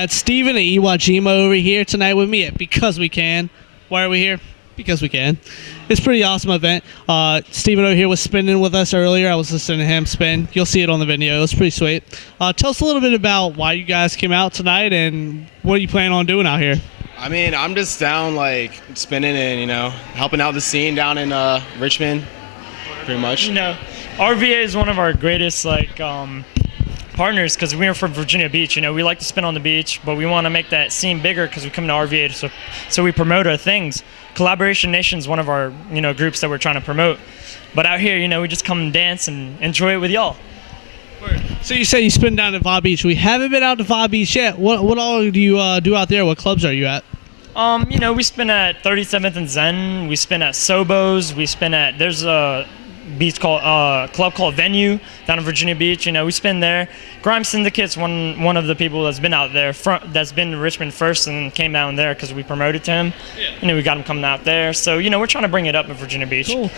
It's Steven and Iwo Jima over here tonight with me at Because We Can. Why are we here? Because we can. It's a pretty awesome event. Steven over here was spinning with us earlier. I was listening to him spin. You'll see it on the video. It was pretty sweet. Tell us a little bit about why you guys came out tonight and what are you planning on doing out here? I mean, I'm just down like spinning and, helping out the scene down in Richmond, pretty much. RVA is one of our greatest partners because we're from Virginia Beach. We like to spin on the beach, but we want to make that scene bigger because we come to RVA, so we promote our things. Collaboration Nation is one of our groups that we're trying to promote. But out here, we just come and dance and enjoy it with y'all. So you say you spin down at Va Beach. We haven't been out to Va Beach yet. What all do you do out there? What clubs are you at? We spin at 37th and Zen. We spin at Sobo's. We spin at there's a beach called club called Venue down in Virginia Beach. We spin there. Grime Syndicate's one of the people that's been out there that's been to Richmond first and came down there because we promoted to him. Yeah. We got him coming out there. So we're trying to bring it up in Virginia Beach. Cool.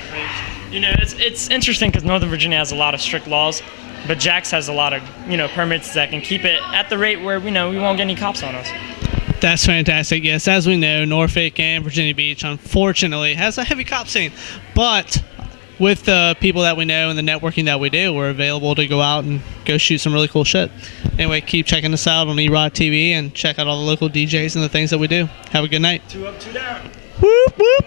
It's interesting because Northern Virginia has a lot of strict laws, but Jax has a lot of permits that can keep it at the rate where we won't get any cops on us. That's fantastic. Yes, as we know, Norfolk and Virginia Beach, unfortunately, has a heavy cop scene. But with the people that we know and the networking that we do, we're available to go out and go shoot some really cool shit. Anyway, keep checking us out on E-Rock TV and check out all the local DJs and the things that we do. Have a good night. 2 up, 2 down. Whoop, whoop.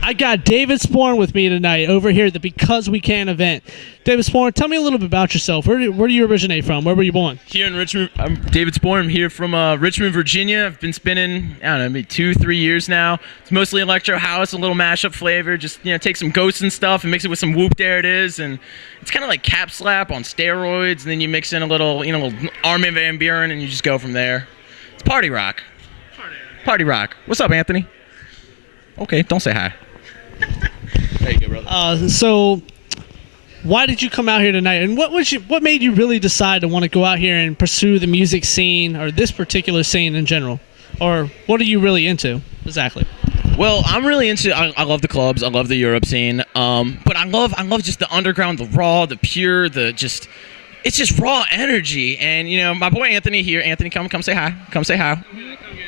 I got David Sporn with me tonight over here at the Because We Can event. David Sporn, tell me a little bit about yourself. Where do you originate from? Where were you born? Here in Richmond. I'm David Sporn. I'm here from Richmond, Virginia. I've been spinning, I don't know, maybe 2-3 years now. It's mostly electro house, a little mashup flavor. Just, take some ghosts and stuff and mix it with some whoop, there it is. And it's kind of like Cap Slap on steroids. And then you mix in a little, Armin van Buuren and you just go from there. It's party rock. Party rock. What's up, Anthony? Okay, don't say hi. There you go, brother. So why did you come out here tonight, and what made you really decide to want to go out here and pursue the music scene or this particular scene in general, or what are you really into exactly? Well, I'm really into. I love the clubs. I love the Europe scene. But I love just the underground, the raw, the pure, it's just raw energy. And my boy Anthony here. Anthony, come say hi. Come say hi.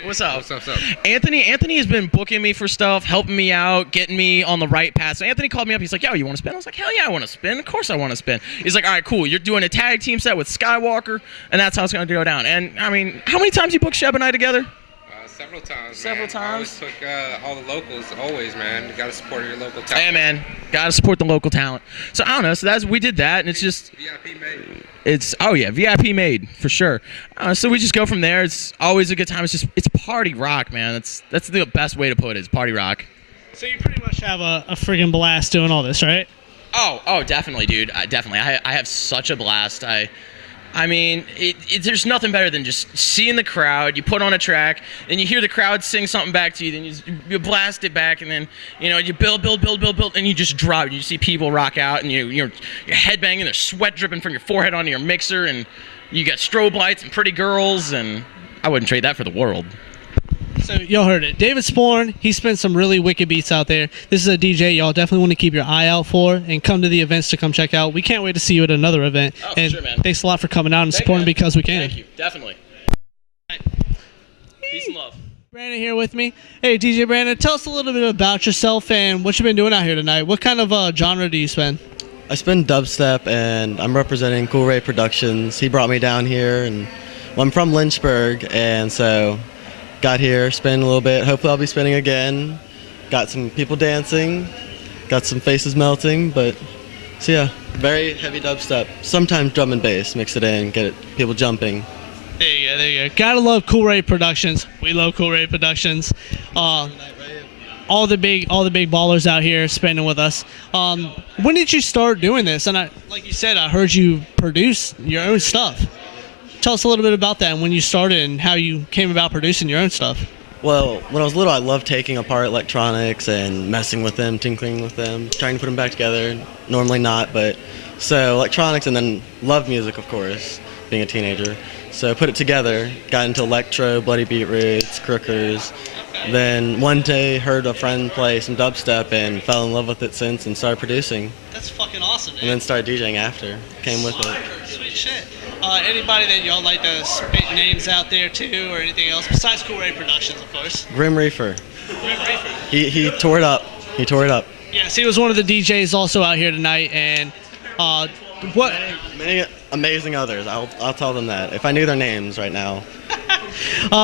What's up? What's up? Anthony has been booking me for stuff, helping me out, getting me on the right path. So Anthony called me up. He's like, yo, you want to spin? I was like, hell yeah, I want to spin. Of course I want to spin. He's like, all right, cool. You're doing a tag team set with Skywalker, and that's how it's going to go down. And, I mean, how many times you booked Sheb and I together? Several times. Several times. I always took all the locals, always, man. You got to support your local talent. Hey, man. Got to support the local talent. So, I don't know. So, we did that, and it's just... VIP made. VIP made, for sure. So we just go from there. It's always a good time. It's party rock, man. That's the best way to put it, is party rock. So you pretty much have a friggin' blast doing all this, right? Oh, definitely, dude. Definitely. I have such a blast. I mean, there's nothing better than just seeing the crowd. You put on a track, then you hear the crowd sing something back to you, then you blast it back, and then you build, and you just drop. You see people rock out, and you're headbanging. There's sweat dripping from your forehead onto your mixer, and you got strobe lights and pretty girls, and I wouldn't trade that for the world. So y'all heard it. David Sporn, he spent some really wicked beats out there. This is a DJ y'all definitely want to keep your eye out for and come to the events to come check out. We can't wait to see you at another event. Oh, and sure, man. Thanks a lot for coming out and supporting Because We Can. Thank you. Definitely. Peace and love. Brandon here with me. Hey, DJ Brandon, tell us a little bit about yourself and what you've been doing out here tonight. What kind of genre do you spin? I spin dubstep, and I'm representing Cool Ray Productions. He brought me down here, and I'm from Lynchburg, and so got here, spin a little bit. Hopefully I'll be spinning again. Got some people dancing, got some faces melting, so yeah, very heavy dubstep. Sometimes drum and bass, mix it in, get people jumping. There you go. Gotta love Cool Ray Productions. We love Cool Ray Productions. All the big ballers out here spinning with us. When did you start doing this? And like you said, I heard you produce your own stuff. Tell us a little bit about that and when you started and how you came about producing your own stuff. Well, when I was little, I loved taking apart electronics and messing with them, tinkering with them, trying to put them back together. Normally not, but so electronics, and then love music, of course, being a teenager. So I put it together, got into electro, Bloody Beetroots, Crookers. Then one day heard a friend play some dubstep and fell in love with it since and started producing. That's fucking awesome. awesome, and man. then started DJing after. Came with it. Sweet shit. Anybody that y'all like to spit names out there too, or anything else besides Cool Ray Productions, of course? Grim Reaper. Grim Reaper. He tore it up. He tore it up. Yes, he was one of the DJs also out here tonight, and what? Many amazing others. I'll tell them that if I knew their names right now.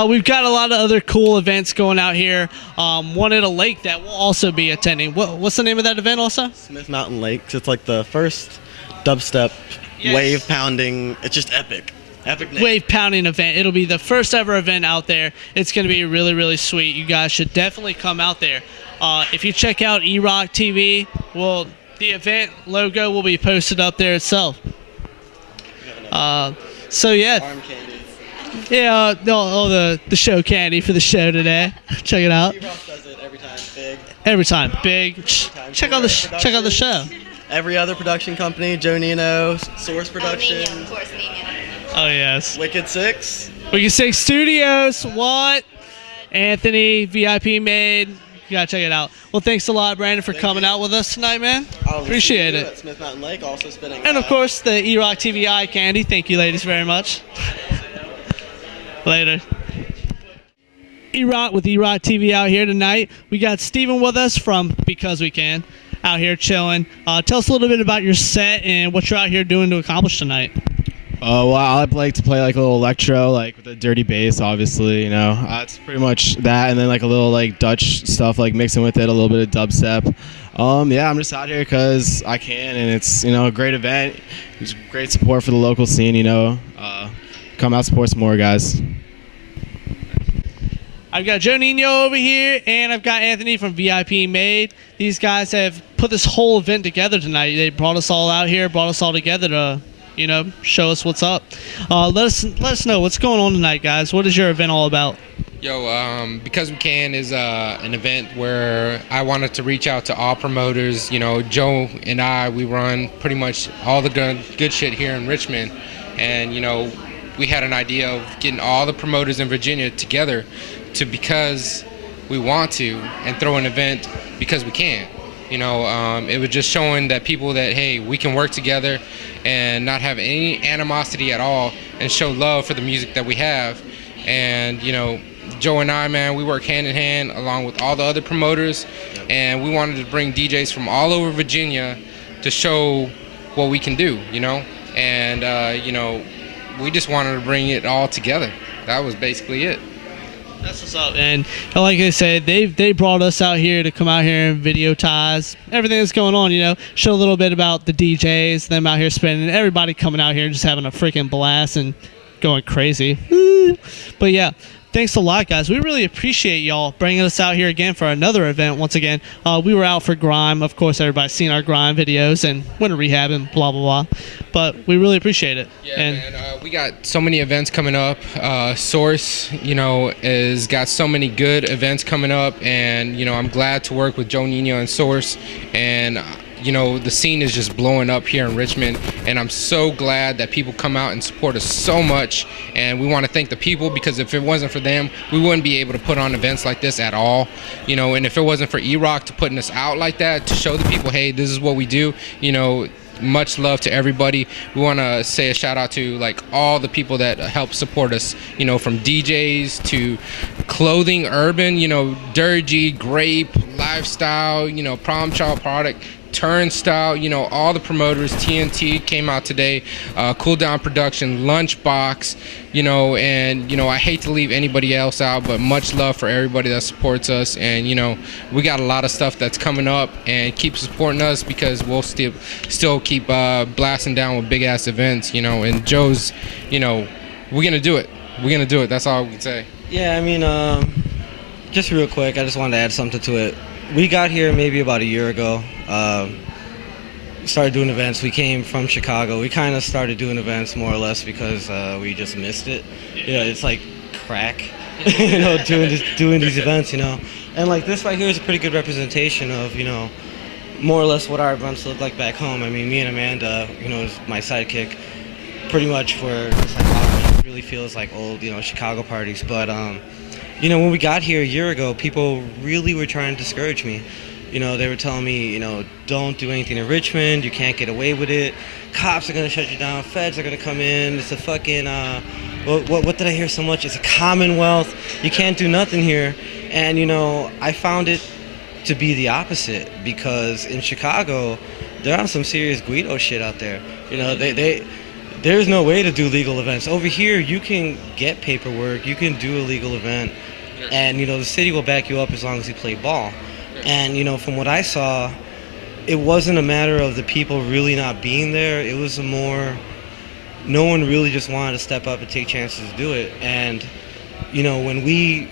We've got a lot of other cool events going out here. One at a lake that we'll also be attending. What's the name of that event also? Smith Mountain Lakes. It's like the first dubstep Yes. wave pounding. It's just epic. Epic name. Wave pounding event. It'll be the first ever event out there. It's going to be really, really sweet. You guys should definitely come out there. If you check out eRock TV, well, the event logo will be posted up there itself. So yeah, Arm candy. yeah, all the show candy for the show today. Check it out. T-Ross does it every time. Big. Every time, big. Check out the show. Every other production company, Joe Nino, Source Productions, Of course, Nino. Oh yes. Wicked Six. We can say Studios. What? Anthony, VIP made. You gotta check it out. Well, thanks a lot, Brandon, for coming out with us tonight, man. I'll Appreciate see you it. At Smith Mountain Lake, also spinning. And of course, the eRock TV eye candy. Thank you, ladies, very much. Later. eRock with eRock TV out here tonight. We got Steven with us from Because We Can, out here chilling. Tell us a little bit about your set and what you're out here doing to accomplish tonight. Well, I like to play like a little electro, like with a dirty bass, obviously, you know. It's pretty much that, and then like a little like Dutch stuff, like mixing with it, a little bit of dubstep. Yeah, I'm just out here because I can, and it's, you know, a great event. It's great support for the local scene, you know. Come out, support some more, guys. I've got Joe Nino over here, and I've got Anthony from VIP Made. These guys have put this whole event together tonight. They brought us all out here, brought us all together to, you know, show us what's up. Let us know what's going on tonight, guys. What is your event all about? Yo, Because We Can is an event where I wanted to reach out to all promoters. You know, Joe and I, we run pretty much all the good shit here in Richmond. And, you know, we had an idea of getting all the promoters in Virginia together to Because We Want To and throw an event because we can. You know, it was just showing that people that, hey, we can work together and not have any animosity at all and show love for the music that we have. And, you know, Joe and I, man, we work hand in hand along with all the other promoters, and we wanted to bring DJs from all over Virginia to show what we can do, you know. And, you know, we just wanted to bring it all together. That was basically it. That's what's up. And like I said, they brought us out here to come out here and videotize everything that's going on, you know, show a little bit about the DJs, them out here spinning, everybody coming out here just having a freaking blast and going crazy. Woo. But yeah, thanks a lot, guys. We really appreciate y'all bringing us out here again for another event. Once again, we were out for Grime. Of course, everybody's seen our Grime videos and Winter Rehab and blah, blah, blah. But we really appreciate it. Yeah, and man, we got so many events coming up. Source, you know, is got so many good events coming up, and, you know, I'm glad to work with Joe Nino and Source, and you know, the scene is just blowing up here in Richmond, and I'm so glad that people come out and support us so much. And we want to thank the people, because if it wasn't for them, we wouldn't be able to put on events like this at all, you know. And if it wasn't for eRock to putting us out like that, to show the people, hey, this is what we do, you know. Much love to everybody. We want to say a shout out to like all the people that help support us, you know, from DJs to clothing, urban, you know, Dirgy, Grape, Lifestyle, you know, Prom Child Product, Turnstile, you know, all the promoters. TNT came out today, Cool Down Production, Lunchbox, you know. And, you know, I hate to leave anybody else out, but much love for everybody that supports us. And, you know, we got a lot of stuff that's coming up, and keep supporting us, because we'll still keep blasting down with big ass events, you know. And Joe's, you know, we're gonna do it. That's all we can say. Yeah, I mean, just real quick, I just wanted to add something to it. We got here maybe about a year ago. Started doing events. We came from Chicago. We kind of started doing events more or less because we just missed it. You know, it's like crack, you know, doing these events, you know. And like this right here is a pretty good representation of, you know, more or less what our events look like back home. I mean, me and Amanda, you know, is my sidekick, pretty much for it's like, wow, it really feels like old, you know, Chicago parties. But you know, when we got here a year ago, people really were trying to discourage me. You know, they were telling me, you know, don't do anything in Richmond. You can't get away with it. Cops are gonna shut you down. Feds are gonna come in. It's a fucking what did I hear so much? It's a commonwealth. You can't do nothing here. And you know, I found it to be the opposite, because in Chicago, they're on some serious Guido shit out there. You know, there's no way to do legal events. Over here, you can get paperwork, you can do a legal event, and you know, the city will back you up as long as you play ball. And you know, from what I saw, it wasn't a matter of the people really not being there. It was no one really just wanted to step up and take chances to do it. And you know, when we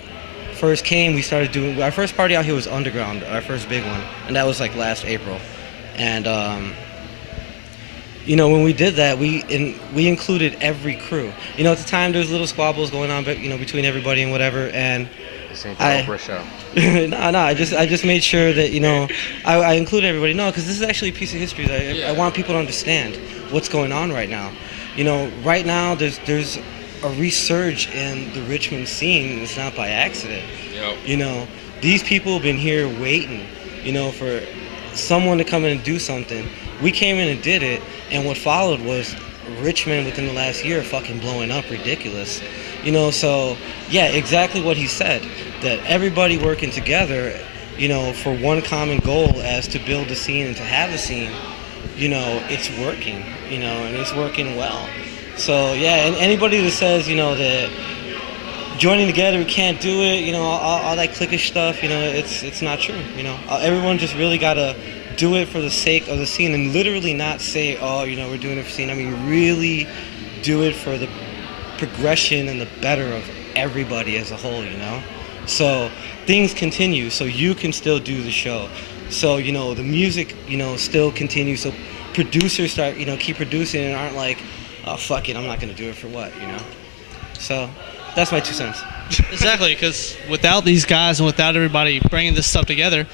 first came, we started doing, our first party out here was Underground, our first big one, and that was like last April. And you know, when we did that, we included every crew. You know, at the time there was little squabbles going on, but you know, between everybody and whatever. And This ain't the Oprah show. no, I just made sure that, you know, I included everybody. No, because this is actually a piece of history that I want people to understand what's going on right now. You know, right now there's a resurge in the Richmond scene. It's not by accident. Yep. You know, these people have been here waiting, you know, for someone to come in and do something. We came in and did it, and what followed was Richmond within the last year fucking blowing up ridiculous. You know, so yeah, exactly what he said, that everybody working together, you know, for one common goal as to build the scene and to have the scene, you know, it's working, you know, and it's working well. So yeah, and anybody that says, you know, that joining together we can't do it, you know, all that cliquish stuff, you know, it's not true. You know, everyone just really gotta do it for the sake of the scene, and literally not say, oh, you know, we're doing it for scene. I mean, really do it for the progression and the better of everybody as a whole, you know. So things continue, so you can still do the show. So, you know, the music, you know, still continues. So producers start, you know, keep producing and aren't like, oh, fuck it, I'm not gonna do it for what, you know. So that's my 2 cents. Exactly, because without these guys and without everybody bringing this stuff together,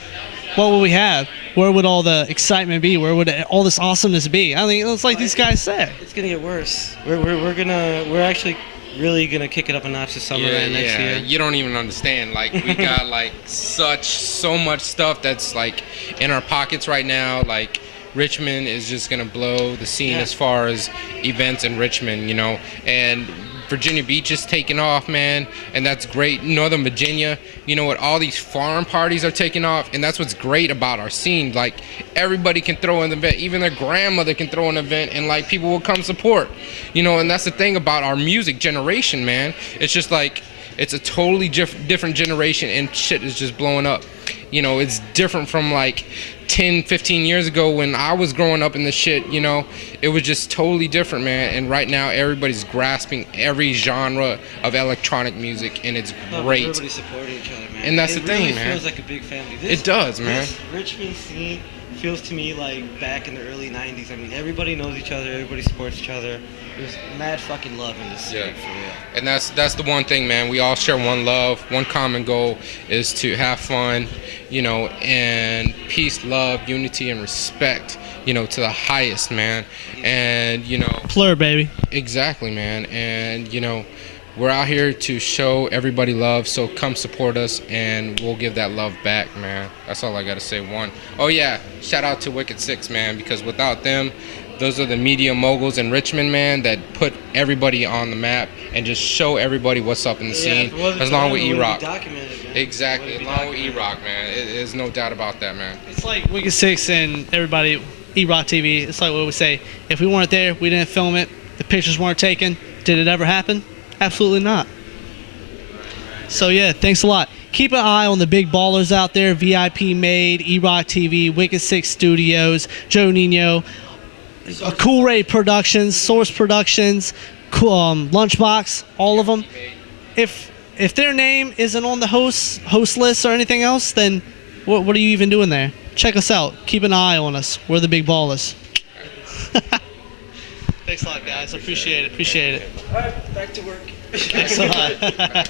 what would we have? Where would all the excitement be? Where would all this awesomeness be? I mean, it's like these guys said. It's gonna get worse. We're actually really gonna kick it up a notch this summer and next year. You don't even understand. Like, we got like so much stuff that's like in our pockets right now. Like, Richmond is just gonna blow the scene as far as events in Richmond, you know. And Virginia Beach is taking off, man, and that's great. Northern Virginia, you know what, all these farm parties are taking off, and that's what's great about our scene. Like, everybody can throw an event, even their grandmother can throw an event, and like, people will come support, you know. And that's the thing about our music generation, man. It's just like, it's a totally different generation, and shit is just blowing up. You know, it's different from like 10, 15 years ago when I was growing up in the shit, you know. It was just totally different, man. And right now, everybody's grasping every genre of electronic music, and it's great. Everybody's supporting each other, man. And that's the thing, It man. really feels like a big family. It does, man. This Richmond scene feels to me like back in the early 90s. I mean, everybody knows each other, everybody supports each other. There's mad fucking love in this city, for real. And that's the one thing, man. We all share one love. One common goal is to have fun, you know, and peace, love, unity, and respect, you know, to the highest, man. And, you know, Plur, baby. exactly, man. And, you know, we're out here to show everybody love, so come support us, and we'll give that love back, man. That's all I gotta say. Oh yeah, shout out to Wicked Six, man, because without them, those are the media moguls in Richmond, man, that put everybody on the map and just show everybody what's up in the scene, along with E-Rock. Exactly, along with E-Rock, man. There's no doubt about that, man. It's like Wicked Six and everybody, E-Rock TV. It's like what we say. If we weren't there, we didn't film it, the pictures weren't taken, did it ever happen? Absolutely not. So yeah, thanks a lot. Keep an eye on the big ballers out there. VIP Made, E-Rock TV, Wicked Six Studios, Joe Nino, Cool Ray Productions, Source Productions, Lunchbox, all of them. If their name isn't on the host list or anything else, then what are you even doing there? Check us out. Keep an eye on us. We're the big ballers. Thanks a lot, guys. Appreciate it. All right, back to work. Thanks a lot.